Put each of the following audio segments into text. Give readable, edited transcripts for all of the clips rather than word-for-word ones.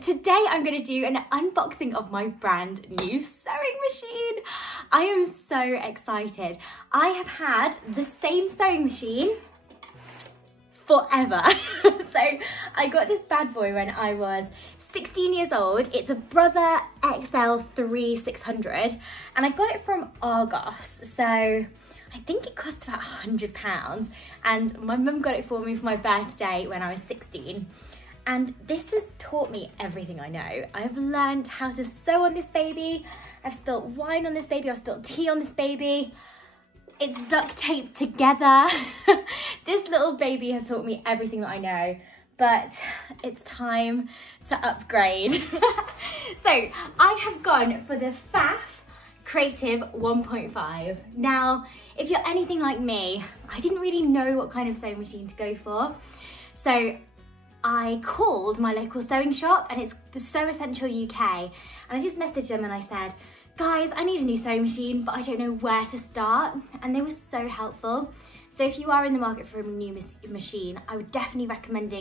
Today I'm going to do an unboxing of my brand new sewing machine. I am so excited. I have had the same sewing machine forever. So I got this bad boy when I was 16 years old. It's a Brother XL 3600 and I got it from Argos. So I think it cost about £100 and my mum got it for me for my birthday when I was 16. And this has taught me everything I know. I've learned how to sew on this baby. I've spilt wine on this baby. I've spilt tea on this baby. It's duct taped together. This little baby has taught me everything that I know, but it's time to upgrade. So I have gone for the PFAFF Creative 1.5. Now, if you're anything like me, I didn't really know what kind of sewing machine to go for. So I called my local sewing shop, and it's the Sew Essential UK, and I just messaged them and I said, guys, I need a new sewing machine, but I don't know where to start. And they were so helpful. So if you are in the market for a new machine, I would definitely recommend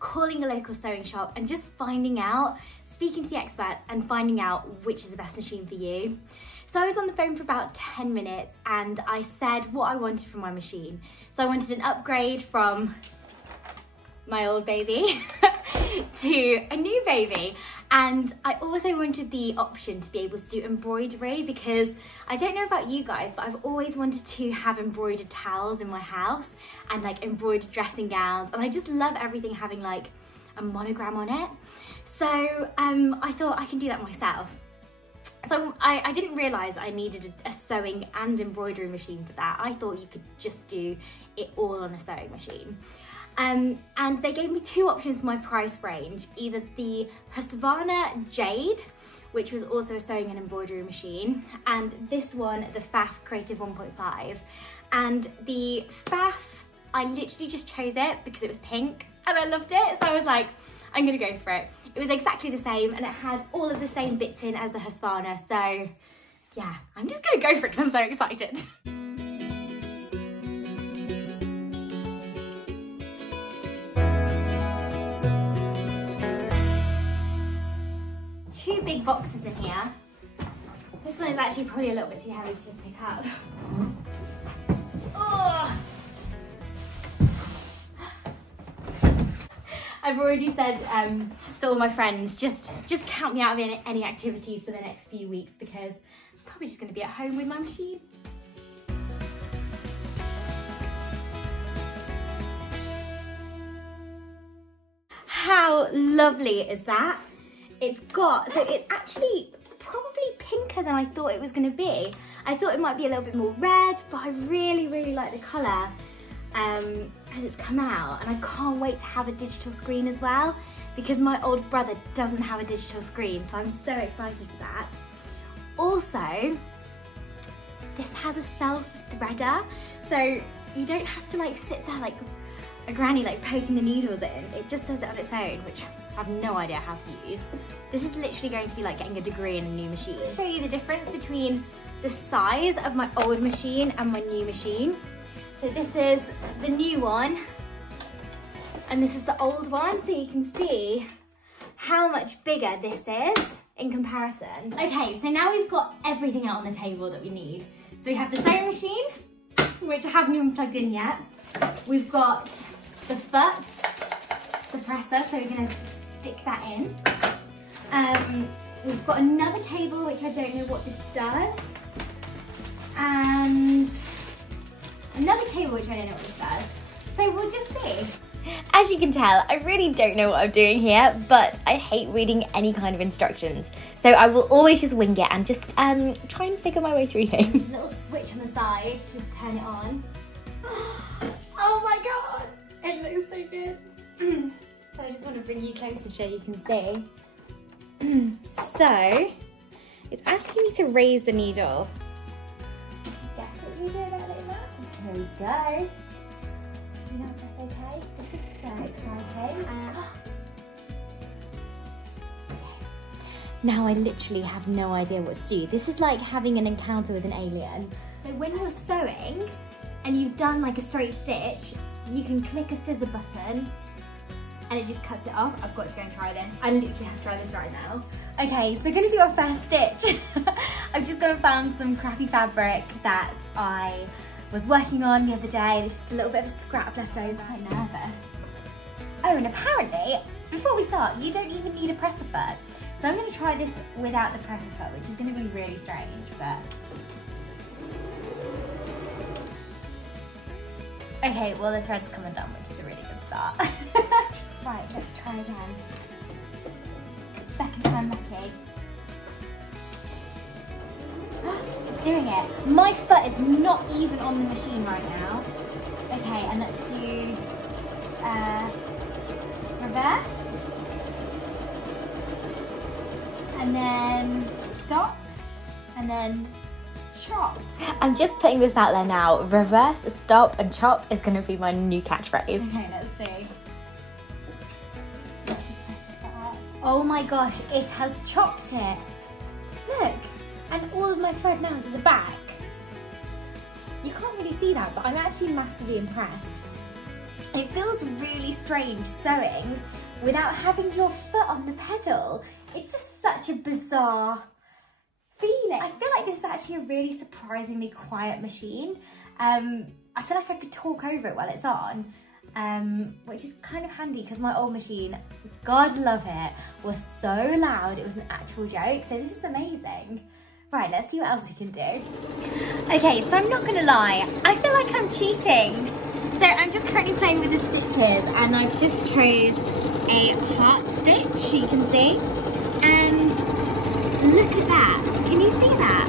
calling a local sewing shop and just finding out, speaking to the experts and finding out which is the best machine for you. So I was on the phone for about 10 minutes and I said what I wanted from my machine. So I wanted an upgrade from my old baby to a new baby, and I also wanted the option to be able to do embroidery, because I don't know about you guys, but I've always wanted to have embroidered towels in my house and like embroidered dressing gowns, and I just love everything having like a monogram on it. So I thought I can do that myself. So I didn't realise I needed a sewing and embroidery machine for that. I thought you could just do it all on a sewing machine. And they gave me two options for my price range, either the Husqvarna Jade, which was also a sewing and embroidery machine, and this one, the PFAFF Creative 1.5. And the PFAFF, I literally just chose it because it was pink and I loved it, so I was like, I'm gonna go for it. It was exactly the same and it had all of the same bits in as the Husqvarna, so yeah, I'm just gonna go for it because I'm so excited. Two big boxes in here. This one is actually probably a little bit too heavy to just pick up. Oh. I've already said to all my friends, just count me out of any activities for the next few weeks, because I'm probably just going to be at home with my machine. How lovely is that? It's actually probably pinker than I thought it was going to be. I thought it might be a little bit more red, but I really, really like the colour as it's come out. And I can't wait to have a digital screen as well, because my old brother doesn't have a digital screen, so I'm so excited for that. Also, this has a self-threader, so you don't have to like sit there like a granny like poking the needles in. It just does it of its own, which I have no idea how to use. This is literally going to be like getting a degree in a new machine. I'll show you the difference between the size of my old machine and my new machine. So this is the new one and this is the old one, so you can see how much bigger this is in comparison. Okay, so now we've got everything out on the table that we need. So we have the sewing machine, which I haven't even plugged in yet. We've got the foot, the presser, so we're going to stick that in. We've got another cable, which I don't know what this does, and another cable, which I don't know what this does. So we'll just see. As you can tell, I really don't know what I'm doing here, but I hate reading any kind of instructions. So I will always just wing it and just try and figure my way through things. A little switch on the side to just turn it on. Oh my god, it looks so good. So I just want to bring you closer so you can see. So, it's asking me to raise the needle. Guess what you do about it now? Here we go. You know if that's okay? This is so exciting. Now I literally have no idea what to do. This is like having an encounter with an alien. So when you're sewing and you've done like a straight stitch, you can click a scissor button and it just cuts it off. I've got to go and try this. I literally have to try this right now. Okay, so we're gonna do our first stitch. I've just gone and found some crappy fabric that I was working on the other day. There's just a little bit of a scrap left over. I'm nervous. Oh, and apparently, before we start, you don't even need a presser foot. So I'm gonna try this without the presser foot, which is gonna be really strange, but. Okay, well the thread's come undone, which is a really good start. Right, let's try again. Second time lucky. It's doing it. My foot is not even on the machine right now. Okay, and let's do reverse. And then stop. And then chop. I'm just putting this out there now. Reverse, stop, and chop is going to be my new catchphrase. Okay, let's see. Oh my gosh, it has chopped it. Look, and all of my thread now is at the back. You can't really see that, but I'm actually massively impressed. It feels really strange sewing without having your foot on the pedal. It's just such a bizarre feeling. I feel like this is actually a really surprisingly quiet machine. I feel like I could talk over it while it's on, which is kind of handy because my old machine, God love it, was so loud it was an actual joke. So this is amazing. Right, let's see what else we can do. Okay, so I'm not gonna lie, I feel like I'm cheating. So I'm just currently playing with the stitches and I've just chose a heart stitch, you can see. And look at that, can you see that?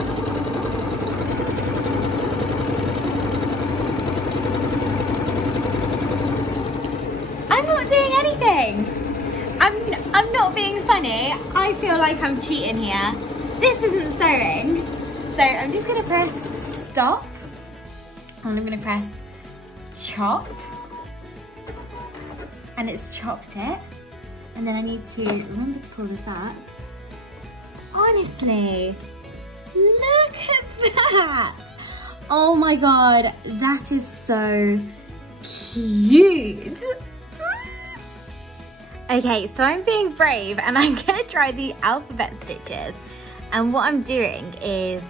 I'm not doing anything. I'm not being funny. I feel like I'm cheating here. This isn't sewing. So I'm just gonna press stop. And I'm gonna press chop. And it's chopped it. And then I need to remember to pull this up. Honestly, look at that. Oh my God, that is so cute. Okay, so I'm being brave and I'm gonna try the alphabet stitches. And what I'm doing is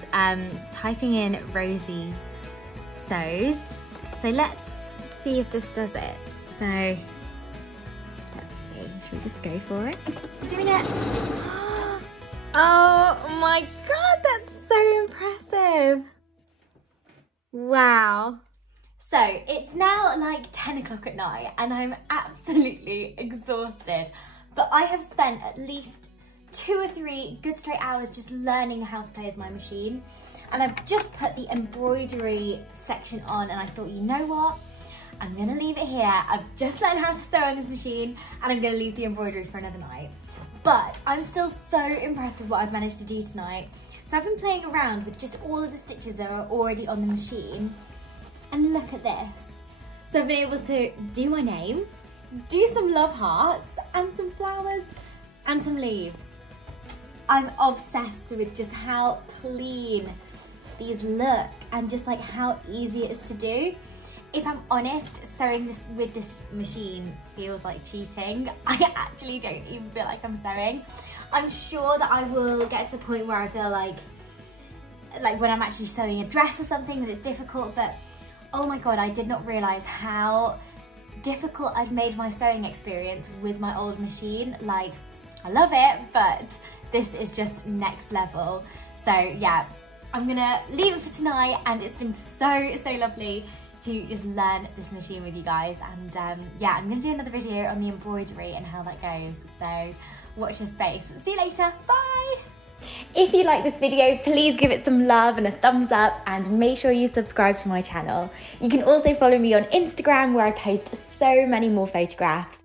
typing in Rosie sews. So let's see if this does it. So let's see, should we just go for it? I'm doing it. Oh my God, that's so impressive. Wow. So it's now like 10 o'clock at night and I'm absolutely exhausted, but I have spent at least 2 or 3 good straight hours just learning how to play with my machine. And I've just put the embroidery section on and I thought, you know what? I'm gonna leave it here. I've just learned how to sew on this machine and I'm gonna leave the embroidery for another night. But I'm still so impressed with what I've managed to do tonight. So I've been playing around with just all of the stitches that are already on the machine. And look at this. So I've been able to do my name, do some love hearts and some flowers and some leaves. I'm obsessed with just how clean these look and just like how easy it is to do. If I'm honest, sewing this with this machine feels like cheating. I actually don't even feel like I'm sewing. I'm sure that I will get to the point where I feel like when I'm actually sewing a dress or something that it's difficult, but oh my God, I did not realize how difficult I've made my sewing experience with my old machine. Like, I love it, but this is just next level. So yeah, I'm gonna leave it for tonight and it's been so lovely to just learn this machine with you guys. And yeah, I'm gonna do another video on the embroidery and how that goes. So watch your space. See you later, bye. If you like this video, please give it some love and a thumbs up and make sure you subscribe to my channel. You can also follow me on Instagram where I post so many more photographs.